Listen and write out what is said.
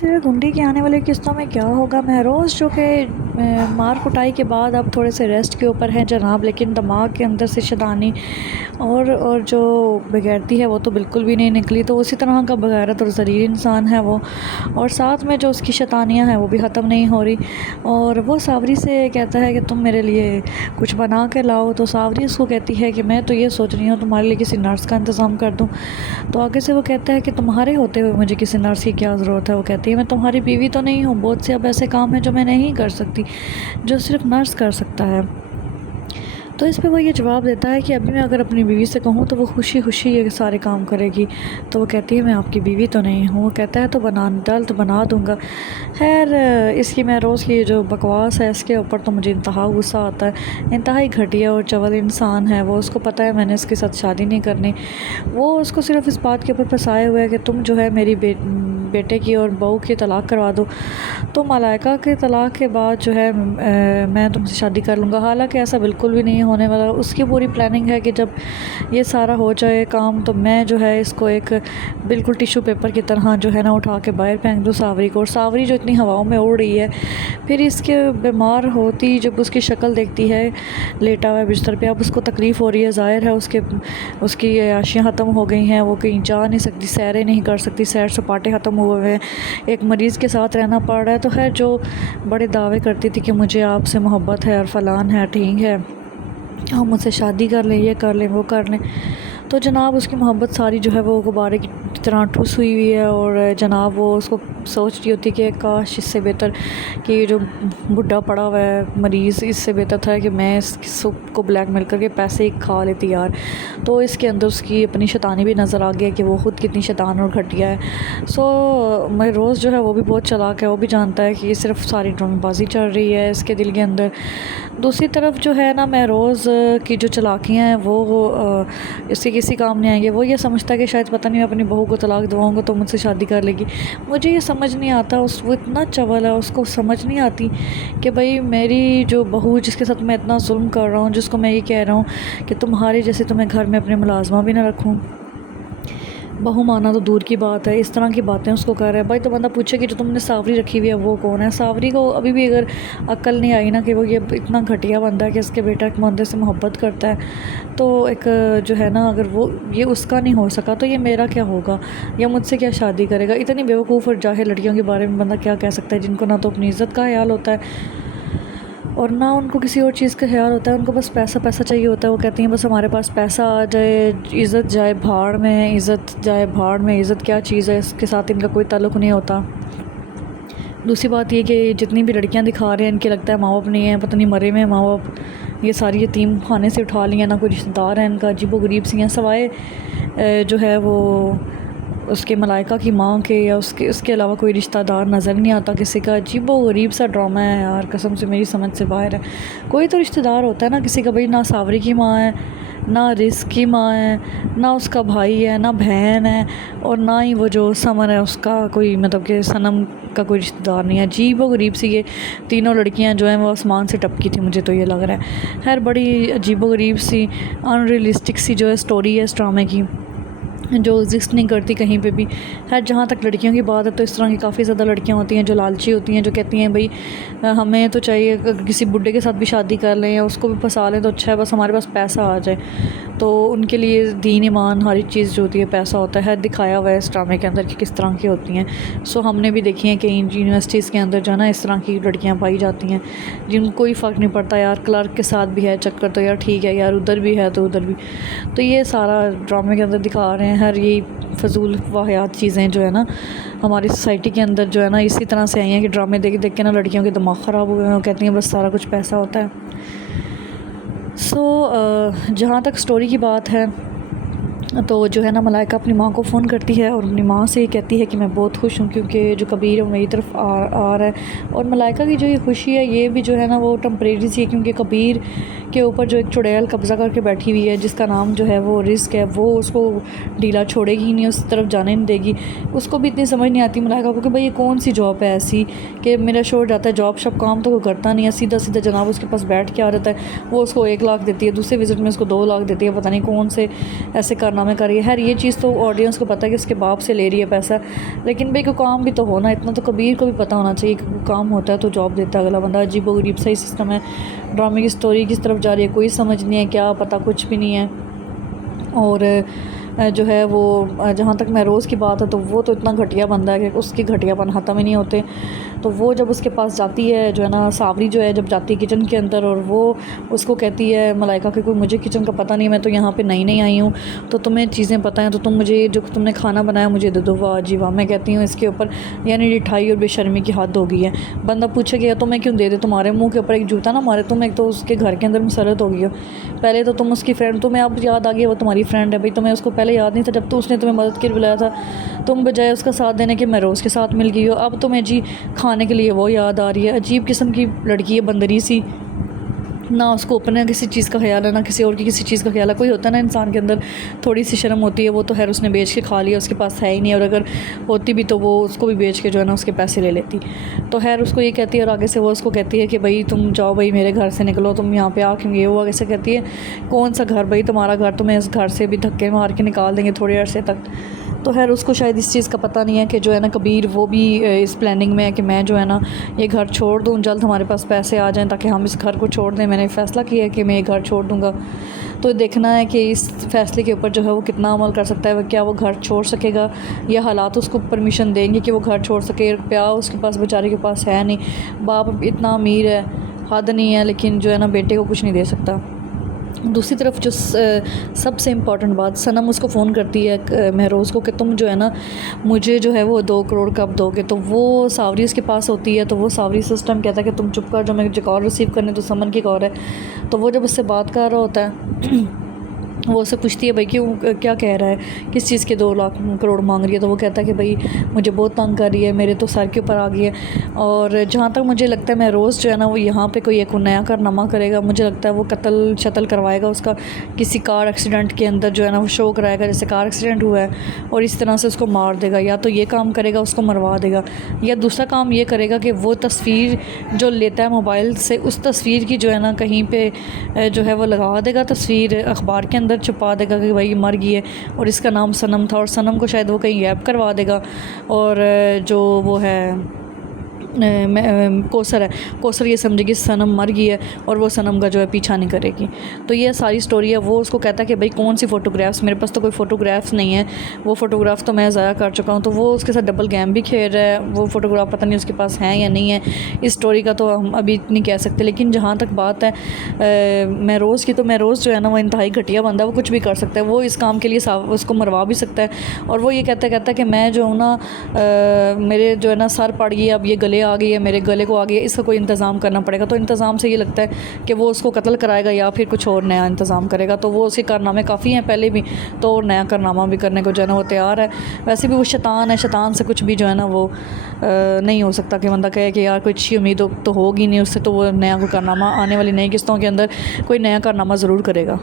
سے گھنٹی کے آنے والی قسطوں میں کیا ہوگا؟ مہروز جو کہ مار کٹائی کے بعد اب تھوڑے سے ریسٹ کے اوپر ہیں جناب، لیکن دماغ کے اندر سے شیطانی اور جو بغیرتی ہے وہ تو بالکل بھی نہیں نکلی، تو اسی طرح کا بغیرت اور ذلیل انسان ہے وہ، اور ساتھ میں جو اس کی شیطانیاں ہیں وہ بھی ختم نہیں ہو رہی۔ اور وہ ساوری سے کہتا ہے کہ تم میرے لیے کچھ بنا کے لاؤ، تو ساوری اس کو کہتی ہے کہ میں تو یہ سوچ رہی ہوں تمہارے لیے کسی نرس کا انتظام کر دوں۔ تو آگے سے وہ کہتا ہے کہ تمہارے ہوتے ہوئے مجھے کسی نرس کی کیا ضرورت ہے؟ وہ کہتی ہے میں تمہاری بیوی تو نہیں ہوں، بہت سے اب ایسے کام ہیں جو میں نہیں کر سکتی، جو صرف نرس کر سکتا ہے۔ تو اس پہ وہ یہ جواب دیتا ہے کہ ابھی میں اگر اپنی بیوی سے کہوں تو وہ خوشی خوشی یہ سارے کام کرے گی۔ تو وہ کہتی ہے میں آپ کی بیوی تو نہیں ہوں۔ وہ کہتا ہے تو بنا دوں گا۔ خیر اس کی مہروز کی جو بکواس ہے اس کے اوپر تو مجھے انتہا غصہ آتا ہے، انتہائی گھٹیا اور چول انسان ہے وہ۔ اس کو پتہ ہے میں نے اس کے ساتھ شادی نہیں کرنی، وہ اس کو صرف اس بات کے اوپر پھنسائے ہوئے ہے کہ تم جو ہے میری بیٹے کی اور بہو کی طلاق کروا دو، تو ملائکہ کے طلاق کے بعد جو ہے میں تم سے شادی کر لوں گا۔ حالانکہ ایسا بالکل بھی نہیں ہونے والا۔ اس کی پوری پلاننگ ہے کہ جب یہ سارا ہو جائے کام تو میں جو ہے اس کو ایک بالکل ٹیشو پیپر کی طرح جو ہے نا اٹھا کے باہر پھینک دوں ساوری کو، اور ساوری جو اتنی ہواؤں میں اڑ رہی ہے، پھر اس کے بیمار ہوتی جب اس کی شکل دیکھتی ہے لیٹا ہوا ہے بستر پہ، اب اس کو تکلیف ہو رہی ہے، ظاہر ہے اس کی عیاشیاں ختم ہو گئی ہیں، وہ کہیں جا نہیں سکتی، سیریں نہیں کر سکتی، سیر سپاٹے ختم ہوئے ہیں، ایک مریض کے ساتھ رہنا پڑ رہا ہے۔ تو خیر جو بڑے دعوے کرتی تھی کہ مجھے آپ سے محبت ہے اور فلان ہے، ٹھیک ہے ہم مجھ سے شادی کر لیں، یہ کر لیں وہ کر لیں، تو جناب اس کی محبت ساری جو ہے وہ غبارے کی طرح ٹھس ہوئی ہوئی ہے، اور جناب وہ اس کو سوچ رہی ہوتی کہ کاش اس سے بہتر کہ یہ جو بڈھا پڑا ہوا ہے مریض، اس سے بہتر تھا کہ میں اس کو بلیک میل کر کے پیسے ہی کھا لیتی یار۔ تو اس کے اندر اس کی اپنی شیطانی بھی نظر آ گیا کہ وہ خود کتنی شیطان اور گھٹیا ہے۔ مہروز جو ہے وہ بھی بہت چلاک ہے، وہ بھی جانتا ہے کہ یہ صرف ساری ڈرامہ بازی چل رہی ہے اس کے دل کے اندر۔ دوسری طرف جو ہے نا مہروز کی جو چلاکیاں ہیں وہ اس کے کسی کام نہیں آئیں گے۔ وہ یہ سمجھتا ہے کہ شاید پتہ نہیں میں اپنی بہو کو طلاق دواؤں گا تو مجھ سے شادی کر لے گی۔ مجھے یہ سمجھ نہیں آتا، وہ اتنا چول ہے، اس کو سمجھ نہیں آتی کہ بھائی میری جو بہو جس کے ساتھ میں اتنا ظلم کر رہا ہوں، جس کو میں یہ کہہ رہا ہوں کہ تمہاری جیسے تمہیں گھر میں اپنے ملازمہ بھی نہ رکھوں، بہو مانا تو دور کی بات ہے، اس طرح کی باتیں اس کو کر رہا ہے۔ بھائی تو بندہ پوچھے کہ جو تم نے ساوری رکھی ہوئی ہے وہ کون ہے؟ ساوری کو ابھی بھی اگر عقل نہیں آئی نا کہ وہ یہ اتنا گھٹیا بندہ ہے کہ اس کے بیٹا ایک بندے سے محبت کرتا ہے، تو ایک جو ہے نا اگر وہ یہ اس کا نہیں ہو سکا تو یہ میرا کیا ہوگا، یا مجھ سے کیا شادی کرے گا؟ اتنی بیوقوف اور جاہل لڑکیوں کے بارے میں بندہ کیا کہہ سکتا ہے، جن کو نہ تو اپنی عزت کا خیال ہوتا ہے اور نہ ان کو کسی اور چیز کا خیال ہوتا ہے، ان کو بس پیسہ پیسہ چاہیے ہوتا ہے۔ وہ کہتی ہیں بس ہمارے پاس پیسہ آ جائے، عزت جائے بھاڑ میں، عزت جائے بھاڑ میں، عزت کیا چیز ہے، اس کے ساتھ ان کا کوئی تعلق نہیں ہوتا۔ دوسری بات یہ کہ جتنی بھی لڑکیاں دکھا رہے ہیں ان کے لگتا ہے ماں باپ نہیں ہیں، پتہ نہیں مرے میں ماں باپ، یہ ساری یتیم خانے سے اٹھا لی ہیں، نہ کوئی رشتہ دار ہیں ان کا، عجیب و غریب سی ہیں، سوائے جو ہے وہ اس کے ملائکہ کی ماں کے، یا اس کے علاوہ کوئی رشتہ دار نظر نہیں آتا کسی کا۔ عجیب و غریب سا ڈرامہ ہے یار، قسم سے میری سمجھ سے باہر ہے۔ کوئی تو رشتہ دار ہوتا ہے نا کسی کا، بھائی نہ ساوری کی ماں ہے، نہ رزق کی ماں ہے، نہ اس کا بھائی ہے، نہ بہن ہے، اور نہ ہی وہ جو سمر ہے اس کا کوئی مطلب کہ صنم کا کوئی رشتہ دار نہیں ہے۔ عجیب و غریب سی یہ تینوں لڑکیاں جو ہیں وہ آسمان سے ٹپکی تھی، مجھے تو یہ لگ رہا ہے۔ خیر بڑی عجیب و غریب سی ان ریئلسٹک سی جو ہے سٹوری ہے اس ڈرامے کی، جو ایگزسٹ نہیں کرتی کہیں پہ بھی۔ خیر جہاں تک لڑکیوں کی بات ہے تو اس طرح کی کافی زیادہ لڑکیاں ہوتی ہیں جو لالچی ہوتی ہیں، جو کہتی ہیں بھئی ہمیں تو چاہیے کسی بڈھے کے ساتھ بھی شادی کر لیں یا اس کو بھی پھنسا لیں تو اچھا ہے، بس ہمارے پاس پیسہ آ جائے۔ تو ان کے لیے دین ایمان ہر چیز جو ہوتی ہے پیسہ ہوتا ہے۔ دکھایا ہوا ہے اس ڈرامے کے اندر کہ کس طرح کی ہوتی ہیں۔ ہم نے بھی دیکھی ہیں کہ یونیورسٹیز کے اندر جو ہے نا اس طرح کی لڑکیاں پائی جاتی ہیں جن کو کوئی فرق نہیں پڑتا، یار کلرک کے ساتھ بھی ہے چکر تو یار ٹھیک ہے، یار ادھر بھی ہے تو ادھر بھی۔ تو یہ سارا ڈرامے کے اندر دکھا رہے ہیں، ہر یہ فضول واحد چیزیں جو ہے نا ہماری سوسائٹی کے اندر جو ہے نا اسی طرح سے آئی ہیں کہ ڈرامے دیکھ دیکھ کے نا لڑکیوں کے دماغ خراب ہوئے ہیں، وہ کہتی ہیں بس سارا کچھ پیسہ ہوتا ہے۔ جہاں تک سٹوری کی بات ہے تو جو ہے نا ملائکہ اپنی ماں کو فون کرتی ہے اور اپنی ماں سے یہ کہتی ہے کہ میں بہت خوش ہوں کیونکہ جو کبیر ہے وہ میری طرف آ رہا ہے۔ اور ملائکہ کی جو یہ خوشی ہے یہ بھی جو ہے نا وہ ٹمپریری سی ہے، کیونکہ کبیر کے اوپر جو ایک چڑیل قبضہ کر کے بیٹھی ہوئی ہے جس کا نام جو ہے وہ رزق ہے، وہ اس کو ڈھیلا چھوڑے گی ہی نہیں، اس طرف جانے نہیں دے گی۔ اس کو بھی اتنی سمجھ نہیں آتی ملائکہ کو کہ بھئی یہ کون سی جاب ہے ایسی کہ میرا شوہر جاتا ہے جاب شب کام تو وہ کرتا نہیں ہے، سیدھا سیدھا جناب اس کے پاس بیٹھ کے آ جاتا ہے، وہ اس کو 1 لاکھ دیتی ہے، دوسرے وزٹ میں اس کو 2 لاکھ دیتی ہے، پتہ نہیں کون سے ایسے کارنامے کارنامے کر رہی ہے. خیر یہ چیز تو آڈینس کو پتہ ہے کہ اس کے باپ سے لے رہی ہے پیسہ, لیکن بھائی کوئی کام بھی تو ہونا, اتنا تو کبیر کو بھی پتہ ہونا چاہیے کہ کوئی کام ہوتا ہے تو جاب دیتا ہے اگلا بندہ. عجیب و غریب صحیح سسٹم ہے. ڈرامے کی سٹوری کس طرف جا رہی ہے کوئی سمجھ نہیں ہے, کیا پتہ کچھ بھی نہیں ہے. اور جو ہے وہ جہاں تک مہروز کی بات ہے تو وہ تو اتنا گھٹیا بندہ ہے کہ اس کی گھٹیا پن ختم ہی نہیں ہوتے. تو وہ جب اس کے پاس جاتی ہے جو ہے نا صابری جو ہے جب جاتی ہے کچن کے اندر, اور وہ اس کو کہتی ہے ملائکہ کہ کوئی مجھے کچن کا پتہ نہیں, میں تو یہاں پہ نئی آئی ہوں, تو تمہیں چیزیں پتہ ہیں تو تم مجھے جو تم نے کھانا بنایا مجھے دے دو. واہ جی واہ, میں کہتی ہوں اس کے اوپر یعنی ڈٹھائی اور بے شرمی کی حد ہو گئی ہے. بندہ پوچھے گیا تو میں کیوں دے تمہارے منہ کے اوپر ایک جوتا نہ مارے, تم ایک تو اس کے گھر کے اندر مسلط ہو گئی ہو. پہلے تو تم اس کی فرینڈ, تمہیں اب یاد آ گیا وہ تمہاری فرینڈ ہے. بھائی تمہیں اس کو پہلے یاد نہیں تھا جب تو اس نے تمہیں مدد کے لیے بلایا تھا, تم بجائے اس کا ساتھ دینے کے مہروز کے ساتھ مل گئی ہو. اب تمہیں جی کھانے کے لیے وہ یاد آ رہی ہے. عجیب قسم کی لڑکی ہے, بندری سی, نہ اس کو اپنے کسی چیز کا خیال ہے نہ کسی اور کی کسی چیز کا خیال ہے. کوئی ہوتا ہے نا انسان کے اندر تھوڑی سی شرم ہوتی ہے, وہ تو خیر اس نے بیچ کے کھا لیا, اس کے پاس ہے ہی نہیں, اور اگر ہوتی بھی تو وہ اس کو بھی بیچ کے جو ہے نا اس کے پیسے لے لیتی. تو خیر اس کو یہ کہتی ہے, اور آگے سے وہ اس کو کہتی ہے کہ بھائی تم جاؤ بھائی میرے گھر سے نکلو, تم یہاں پہ آ کے یہ وہ آگے سے کہتی ہے کون سا گھر بھائی تمہارا گھر, تمہیں اس گھر سے بھی دھکے مار کے نکال دیں گے تھوڑے عرصے تک. تو خیر اس کو شاید اس چیز کا پتہ نہیں ہے کہ جو ہے نا کبیر وہ بھی اس پلاننگ میں ہے کہ میں جو ہے نا یہ گھر چھوڑ دوں, جلد ہمارے پاس پیسے آ جائیں تاکہ ہم اس گھر کو چھوڑ دیں. میں نے فیصلہ کیا ہے کہ میں یہ گھر چھوڑ دوں گا. تو دیکھنا ہے کہ اس فیصلے کے اوپر جو ہے وہ کتنا عمل کر سکتا ہے, کیا وہ گھر چھوڑ سکے گا یا حالات اس کو پرمیشن دیں گے کہ وہ گھر چھوڑ سکے. روپیہ اس کے پاس بیچارے کے پاس ہے نہیں, باپ اتنا امیر ہے حد نہیں ہے, لیکن جو ہے نا بیٹے کو کچھ نہیں دے سکتا. دوسری طرف جو سب سے امپورٹنٹ بات, صنم اس کو فون کرتی ہے مہروز کو کہ تم جو ہے نا مجھے جو ہے وہ 2 کروڑ کب دو گے. تو وہ ساوری اس کے پاس ہوتی ہے, تو وہ ساوری سسٹم کہتا ہے کہ تم چپ کر, جو میں کال ریسیو کرنے تو سمن کی کال ہے. تو وہ جب اس سے بات کر رہا ہوتا ہے وہ اسے پوچھتی ہے بھائی کیوں کیا کہہ رہا ہے, کس چیز کے 2 کروڑ مانگ رہی ہے. تو وہ کہتا ہے کہ بھائی مجھے بہت تنگ کر رہی ہے, میرے تو سر کے اوپر آ گئی ہے, اور جہاں تک مجھے لگتا ہے میں روز جو ہے نا وہ یہاں پہ کوئی ایک نیا کارنامہ کرے گا. مجھے لگتا ہے وہ قتل شتل کروائے گا اس کا, کسی کار ایکسیڈنٹ کے اندر جو ہے نا وہ شو کرائے گا جیسے کار ایکسیڈنٹ ہوا ہے, اور اس طرح سے اس کو مار دے گا. یا تو یہ کام کرے گا اس کو مروا دے گا, یا دوسرا کام یہ کرے گا کہ وہ تصویر جو لیتا ہے موبائل سے اس تصویر کی جو ہے نا کہیں پہ جو ہے وہ لگا دے گا, تصویر اخبار کے اندر چھپا دے گا کہ بھائی مر گئی ہے, اور اس کا نام صنم تھا, اور صنم کو شاید وہ کہیں غائب کروا دے گا. اور جو وہ ہے کوثر ہے, کوثر یہ سمجھے گی صنم مر گئی ہے, اور وہ صنم کا جو ہے پیچھا نہیں کرے گی. تو یہ ساری سٹوری ہے. وہ اس کو کہتا ہے کہ بھائی کون سی فوٹوگرافس, میرے پاس تو کوئی فوٹوگرافس نہیں ہے, وہ فوٹوگراف تو میں ضائع کر چکا ہوں. تو وہ اس کے ساتھ ڈبل گیم بھی کھیل رہا ہے. وہ فوٹوگراف پتہ نہیں اس کے پاس ہیں یا نہیں ہے, اس سٹوری کا تو ہم ابھی نہیں کہہ سکتے. لیکن جہاں تک بات ہے مہروز کی, تو مہروز جو ہے نا وہ انتہائی گھٹیا بندہ ہے, وہ کچھ بھی کر سکتا ہے. وہ اس کام کے لیے اس کو مروا بھی سکتا ہے, اور وہ یہ کہتا ہے کہ میں جو ہوں نا میرے جو ہے نا سر پڑ گئی, اب یہ گلے آ گئی ہے, میرے گلے کو آ گئی ہے, اس کا کوئی انتظام کرنا پڑے گا. تو انتظام سے یہ لگتا ہے کہ وہ اس کو قتل کرائے گا یا پھر کچھ اور نیا انتظام کرے گا. تو وہ اس کے کارنامے کافی ہیں پہلے بھی, تو اور نیا کارنامہ بھی کرنے کو جو ہے نا وہ تیار ہے. ویسے بھی وہ شیطان ہے, شیطان سے کچھ بھی جو ہے نا وہ نہیں ہو سکتا کہ بندہ کہے کہ یار کوئی اچھی امید تو ہوگی نہیں اس سے, تو وہ نیا کوئی کارنامہ آنے والی نئی قسطوں کے اندر کوئی نیا کارنامہ ضرور کرے گا.